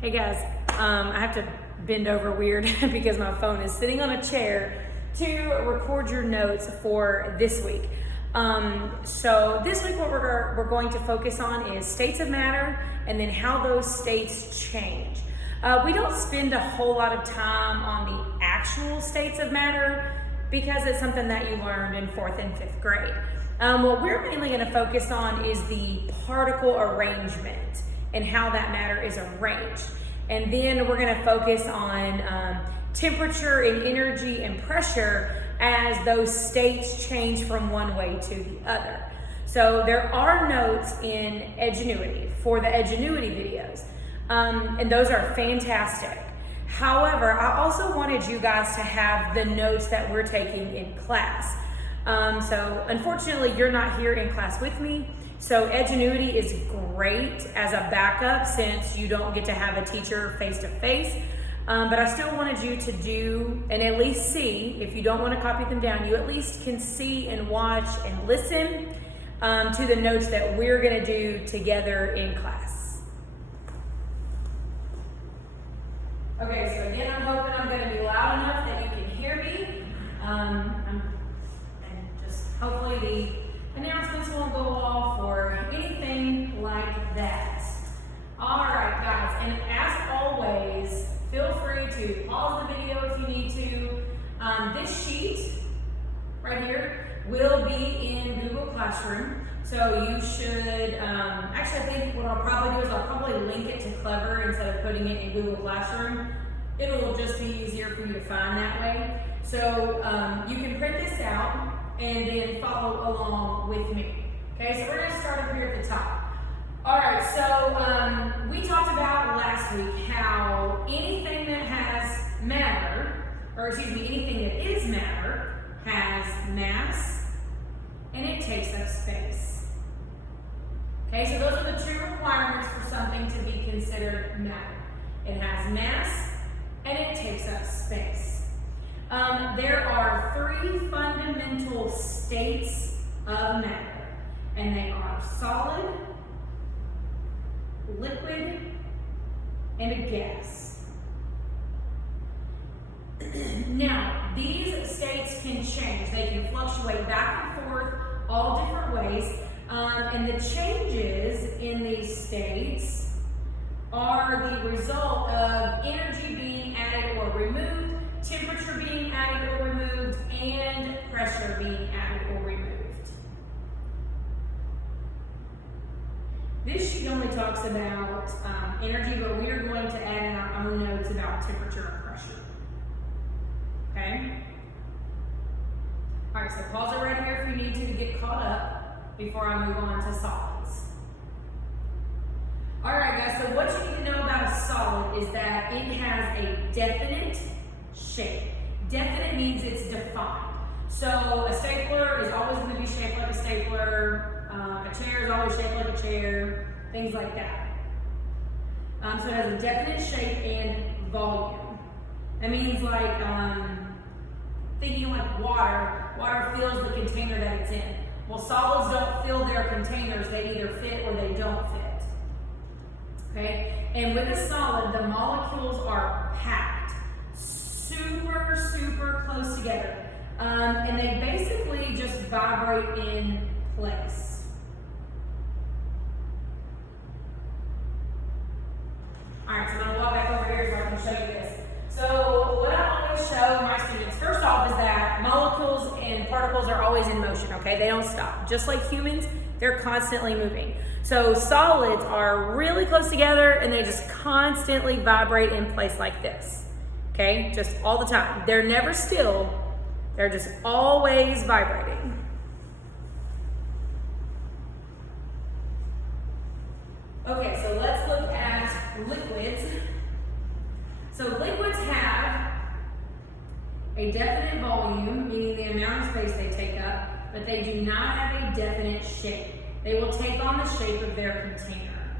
Hey guys, I have to bend over weird because my phone is sitting on a chair to record your notes for this week. So this week what we're going to focus on is states of matter and then how those states change. We don't spend a whole lot of time on the actual states of matter because it's something that you learned in 4th and 5th grade. What we're mainly going to focus on is the particle arrangement and how that matter is arranged. And then we're going to focus on temperature and energy and pressure as those states change from one way to the other. So there are notes in Edgenuity for the Edgenuity videos, and those are fantastic. However, I also wanted you guys to have the notes that we're taking in class. So unfortunately, you're not here in class with me. So Edgenuity is great as a backup since you don't get to have a teacher face-to-face. But I still wanted you to do and at least see, if you don't want to copy them down, you at least can see and watch and listen to the notes that we're going to do together in class. Okay, so again, I'm hoping I'm going to be loud enough that you can hear me. And just hopefully the announcements won't go off or anything like that. All right, guys, and as always, feel free to pause the video if you need to. This sheet right here will be in Google Classroom. So you should, actually I think what I'll probably do is I'll probably link it to Clever instead of putting it in Google Classroom. It'll just be easier for you to find that way. So you can print this out and then follow along with me. Okay, so we're gonna start up here at the top. All right, so we talked about last week how anything that has matter, or excuse me, anything that is matter has mass and it takes up space. Okay, so those are the two requirements for something to be considered matter. It has mass and it takes up space. There are three fundamental states of matter, and they are solid, liquid, and a gas. Now, these states can change. They can fluctuate back and forth all different ways, and the changes in these states are the result of energy being added or removed, temperature being added or removed, and pressure being added or removed. This sheet only talks about energy, but we are going to add in our own notes about temperature and pressure. Okay? All right, so pause it right here if you need to get caught up before I move on to solids. All right, guys, so what you need to know about a solid is that it has a definite shape. Definite means it's defined. So a stapler is always going to be shaped like a stapler. A chair is always shaped like a chair. Things like that. So it has a definite shape and volume. That means like thinking like water. Water fills the container that it's in. Well, solids don't fill their containers. They either fit or they don't fit. Okay? And with a solid, the molecules are packed. Super, super close together. And they basically just vibrate in place. Alright, so I'm going to walk back over here so I can show you this. So what I always show my students, first off, is that molecules and particles are always in motion, okay? They don't stop. Just like humans, they're constantly moving. So solids are really close together and they just constantly vibrate in place like this. Okay, just all the time. They're never still, they're just always vibrating. Okay, so let's look at liquids. So liquids have a definite volume, meaning the amount of space they take up, but they do not have a definite shape. They will take on the shape of their container.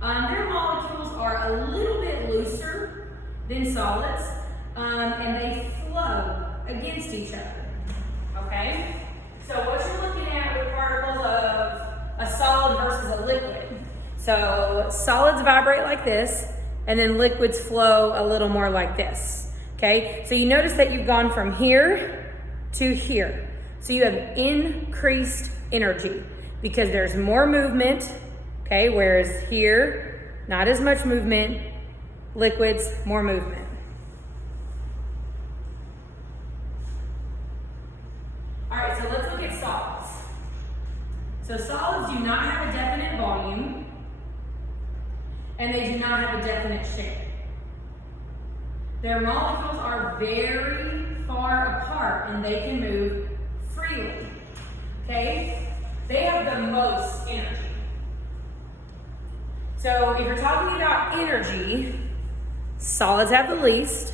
Their molecules are a little bit looser than solids, and they flow against each other, okay? So what you're looking at with particles of a solid versus a liquid. So solids vibrate like this, and then liquids flow a little more like this, okay? So you notice that you've gone from here to here. So you have increased energy because there's more movement, okay? Whereas here, not as much movement, liquids, more movement. All right, so let's look at solids. So solids do not have a definite volume, and they do not have a definite shape. Their molecules are very far apart, and they can move freely, okay? They have the most energy. So if you're talking about energy, solids have the least,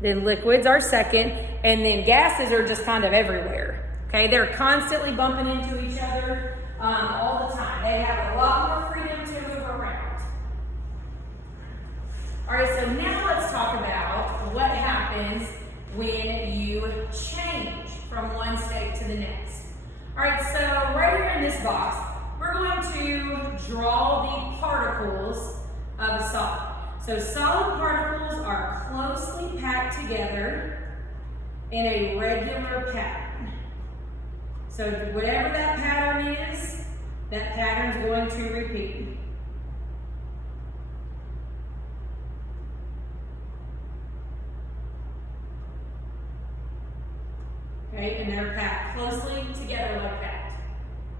then liquids are second, and then gases are just kind of everywhere. Okay, they're constantly bumping into each other all the time. They have a lot more freedom to move around. All right, so now let's talk about what happens when you change from one state to the next. All right, so right here in this box, we're going to draw the particles of a solid. So solid particles are closely packed together in a regular pattern. So whatever that pattern is, that pattern's going to repeat. Okay, and they're packed closely together like that.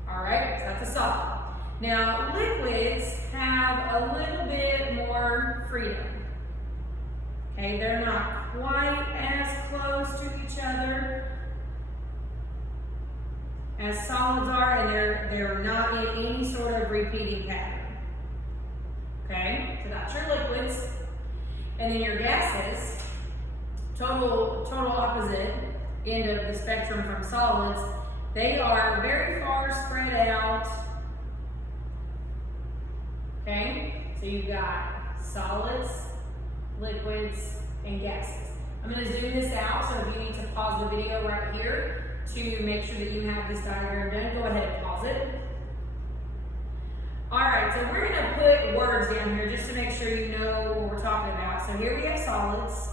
All right, so that's a solid. Now, liquids have a little bit more freedom. Okay, they're not quite as close to each other as solids are, and they're not in any sort of repeating pattern. Okay, so that's your liquids. And then your gases, total opposite end of the spectrum from solids, they are very far spread out. Okay, so you've got solids, liquids, and gases. I'm going to zoom this out, so if you need to pause the video right here to make sure that you have this diagram done, go ahead and pause it. All right, so we're going to put words down here just to make sure you know what we're talking about. So here we have solids,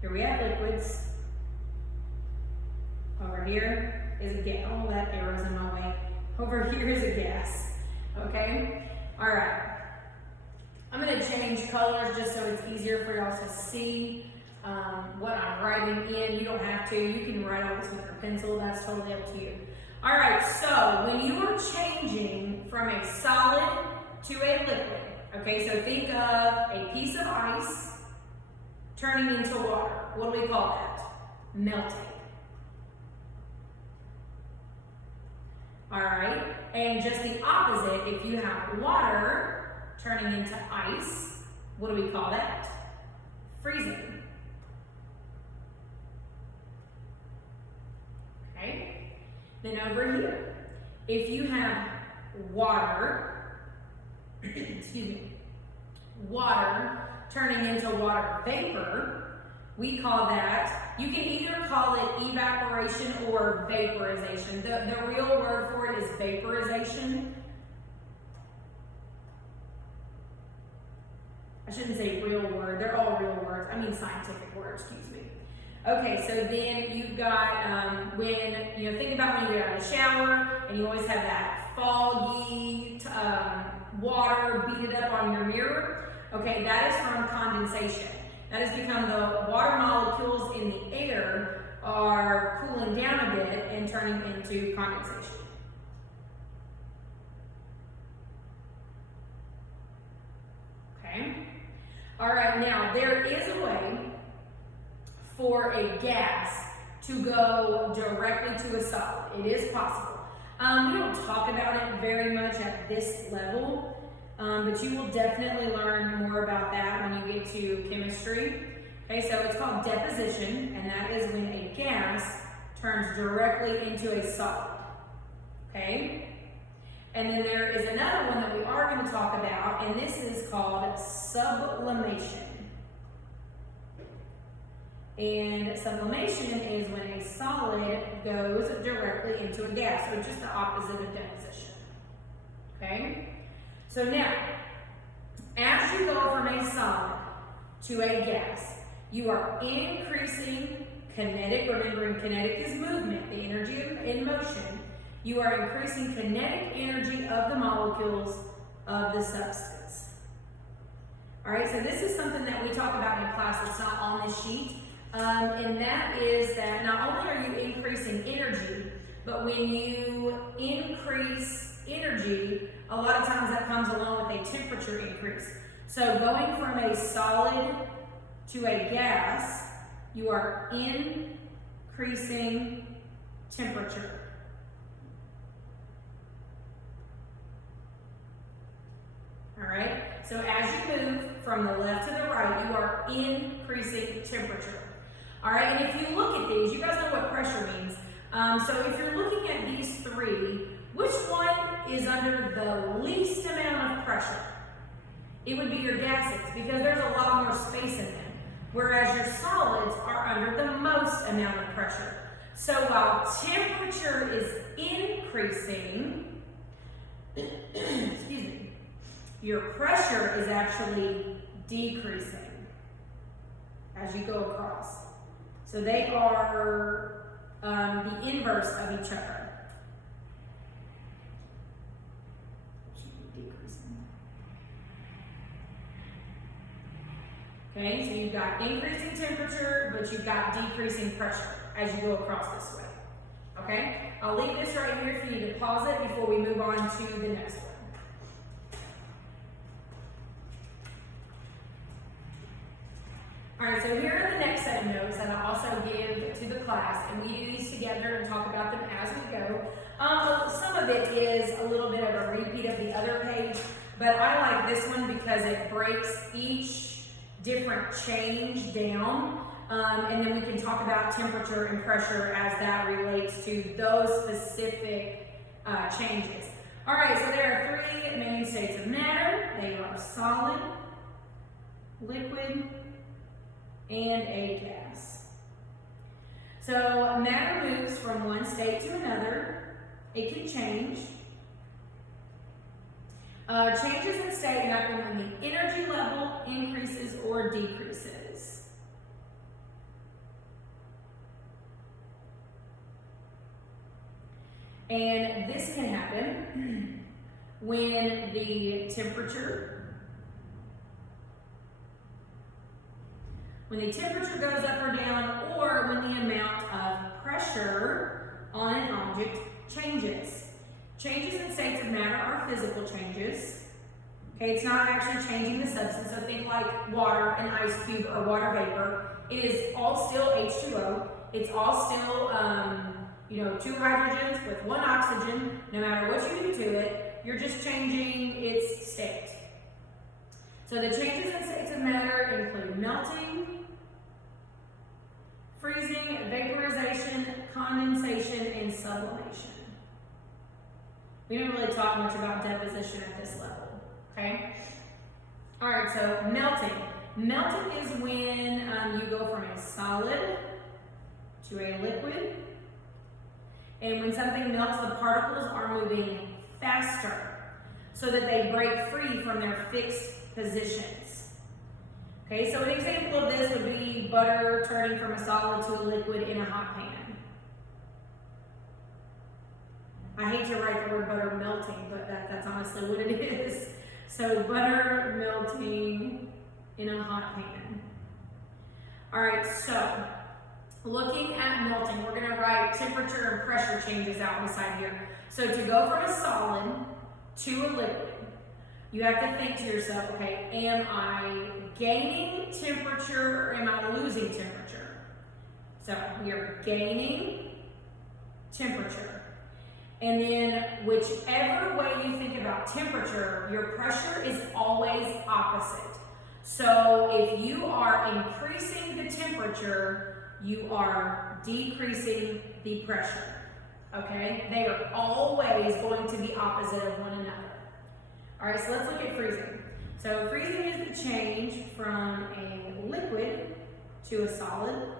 here we have liquids, over here is a gas. Oh, that arrow's in my way. Over here is a gas, okay? All right, I'm going to change colors just so it's easier for y'all to see what I'm writing in. You don't have to. You can write on this with your pencil. That's totally up to you. All right, so when you are changing from a solid to a liquid, okay, so think of a piece of ice turning into water. What do we call that? Melting. All right, and just the opposite, if you have water turning into ice, what do we call that? Freezing. Okay, then over here, if you have water, excuse me, water turning into water vapor, we call that, you can either call it evaporation or vaporization. The real word for it is vaporization. I shouldn't say real word, they're all real words. I mean scientific words, excuse me. Okay, so then you've got, think about when you get out of the shower and you always have that foggy water beaded up on your mirror. Okay, that is from condensation. That has become the water molecules in the air are cooling down a bit and turning into condensation. Okay. All right, now there is a way for a gas to go directly to a solid. It is possible. We don't talk about it very much at this level. But you will definitely learn more about that when you get to chemistry. Okay, so it's called deposition, and that is when a gas turns directly into a solid. Okay? And then there is another one that we are going to talk about, and this is called sublimation. And sublimation is when a solid goes directly into a gas, so it's just the opposite of deposition. Okay? So now, as you go from from a solid to a gas, you are increasing kinetic, remembering kinetic is movement, the energy in motion. You are increasing kinetic energy of the molecules of the substance. All right, so this is something that we talk about in class that's not on this sheet. And that is that not only are you increasing energy, but when you increase energy, a lot of times that comes along with a temperature increase. So going from a solid to a gas, you are increasing temperature. All right, so as you move from the left to the right, you are increasing temperature. All right, and if you look at these, you guys know what pressure means. So if you're looking at these three, which one is under the least amount of pressure? It would be your gases, because there's a lot more space in them, whereas your solids are under the most amount of pressure. So while temperature is increasing, excuse me, your pressure is actually decreasing as you go across. So they are the inverse of each other. Okay, so you've got increasing temperature, but you've got decreasing pressure as you go across this way. Okay, I'll leave this right here for you to pause it before we move on to the next one. All right, so here are the next set of notes that I also give to the class, and we do these together and talk about them as we go. Some of it is a little bit of a repeat of the other page, but I like this one because it breaks each different change down, and then we can talk about temperature and pressure as that relates to those specific changes. All right, so there are three main states of matter. They are solid, liquid, and a gas. So matter moves from one state to another. It can change. Changes in state happen when the energy level increases or decreases. And this can happen when the temperature goes up or down, or when the amount of pressure on an object changes. Changes in states of matter are physical changes. Okay, it's not actually changing the substance. So think like water, an ice cube, or water vapor. It is all still H2O. It's all still, two hydrogens with one oxygen. No matter what you do to it, you're just changing its state. So the changes in states of matter include melting, freezing, vaporization, condensation, and sublimation. We don't really talk much about deposition at this level, okay? All right, so melting. Melting is when you go from a solid to a liquid. And when something melts, the particles are moving faster so that they break free from their fixed positions. Okay, so an example of this would be butter turning from a solid to a liquid in a hot pan. I hate to write the word butter melting, but that's honestly what it is. So butter melting in a hot pan. All right, so looking at melting, we're gonna write temperature and pressure changes out beside here. So to go from a solid to a liquid, you have to think to yourself, okay, am I gaining temperature or am I losing temperature? So we are gaining temperature. And then whichever way you think about temperature, your pressure is always opposite. So if you are increasing the temperature, you are decreasing the pressure, okay? They are always going to be opposite of one another. All right, so let's look at freezing. So freezing is the change from a liquid to a solid.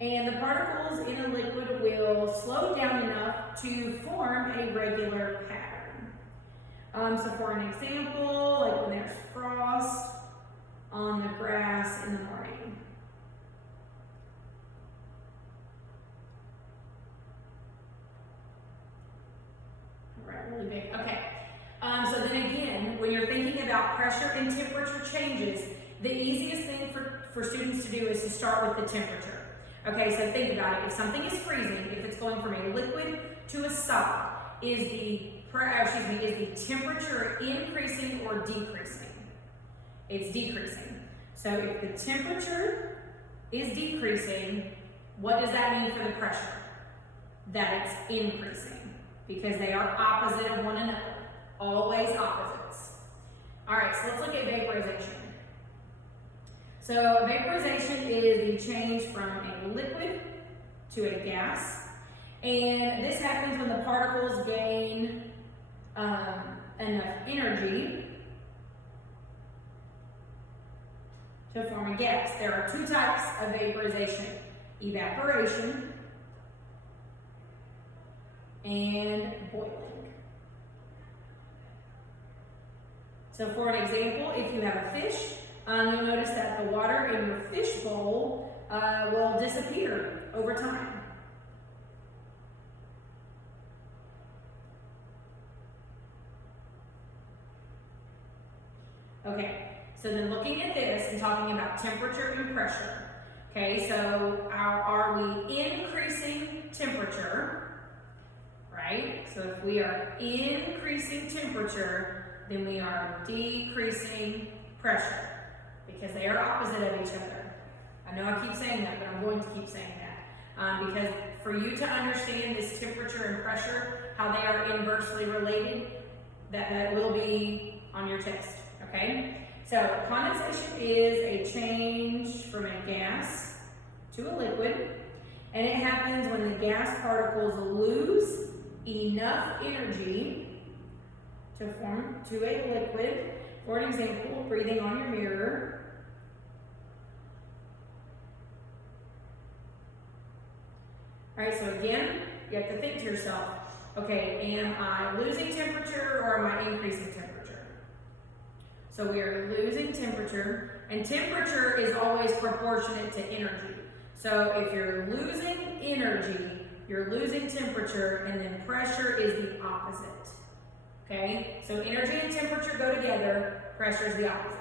And the particles in a liquid will slow down enough to form a regular pattern. So for an example, like when there's frost, pressure and temperature changes, the easiest thing for students to do is to start with the temperature. Okay, so think about it. If something is freezing, if it's going from a liquid to a solid, is the temperature increasing or decreasing? It's decreasing. So if the temperature is decreasing, what does that mean for the pressure? That it's increasing, because they are opposite of one another. Always opposites. All right, so let's look at vaporization. So vaporization is the change from a liquid to a gas. And this happens when the particles gain enough energy to form a gas. There are two types of vaporization: evaporation and boiling. So for an example, if you have a fish, you'll notice that the water in your fish bowl will disappear over time. Okay, so then looking at this and talking about temperature and pressure. Okay, so are we increasing temperature, right? So if we are increasing temperature, then we are decreasing pressure, because they are opposite of each other. I know I keep saying that, but I'm going to keep saying that. Because for you to understand this temperature and pressure, how they are inversely related, that will be on your test. Okay, so condensation is a change from a gas to a liquid, and it happens when the gas particles lose enough energy to form to a liquid. For an example, breathing on your mirror. All right, so again, you have to think to yourself, okay, am I losing temperature or am I increasing temperature? So we are losing temperature, and temperature is always proportionate to energy. So if you're losing energy, you're losing temperature, and then pressure is the opposite. Okay, so energy and temperature go together, pressure is the opposite.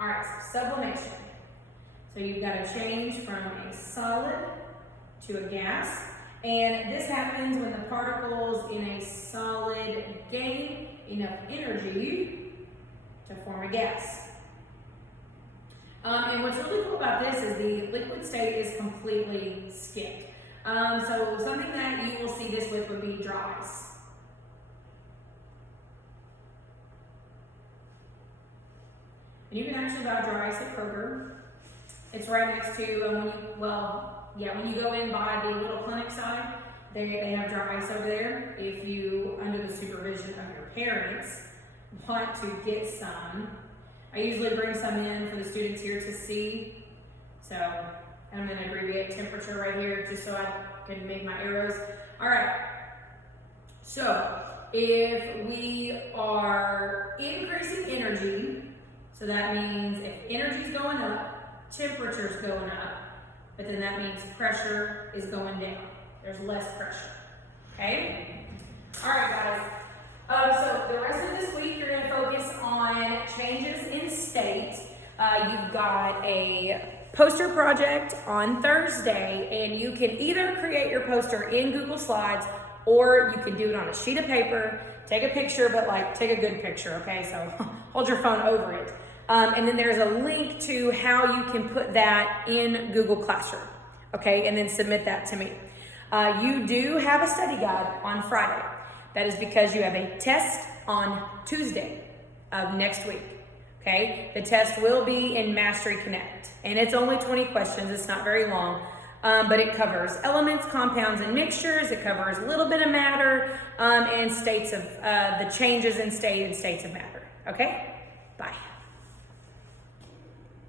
All right, so sublimation. So you've got to change from a solid to a gas, and this happens when the particles in a solid gain enough energy to form a gas. And what's really cool about this is the liquid state is completely skipped. So something that you will see this with would be dry ice. And you can actually buy dry ice at Kroger. It's right next to, when you go in by the little clinic side, they have dry ice over there. If you, under the supervision of your parents, want to get some, I usually bring some in for the students here to see. So I'm going to abbreviate temperature right here just so I can make my arrows. All right. So if we are increasing energy, so that means if energy is going up, temperature is going up, but then that means pressure is going down. There's less pressure. Okay? All right, guys. So the rest of this week, you're going to focus on changes in state. You've got a poster project on Thursday, and you can either create your poster in Google Slides, or you can do it on a sheet of paper, take a picture, but take a good picture, okay? So hold your phone over it. And then there's a link to how you can put that in Google Classroom, okay? And then submit that to me. You do have a study guide on Friday. That is because you have a test on Tuesday of next week, okay? The test will be in Mastery Connect, and it's only 20 questions. It's not very long, but it covers elements, compounds, and mixtures. It covers a little bit of matter and states of the changes in state and states of matter, okay?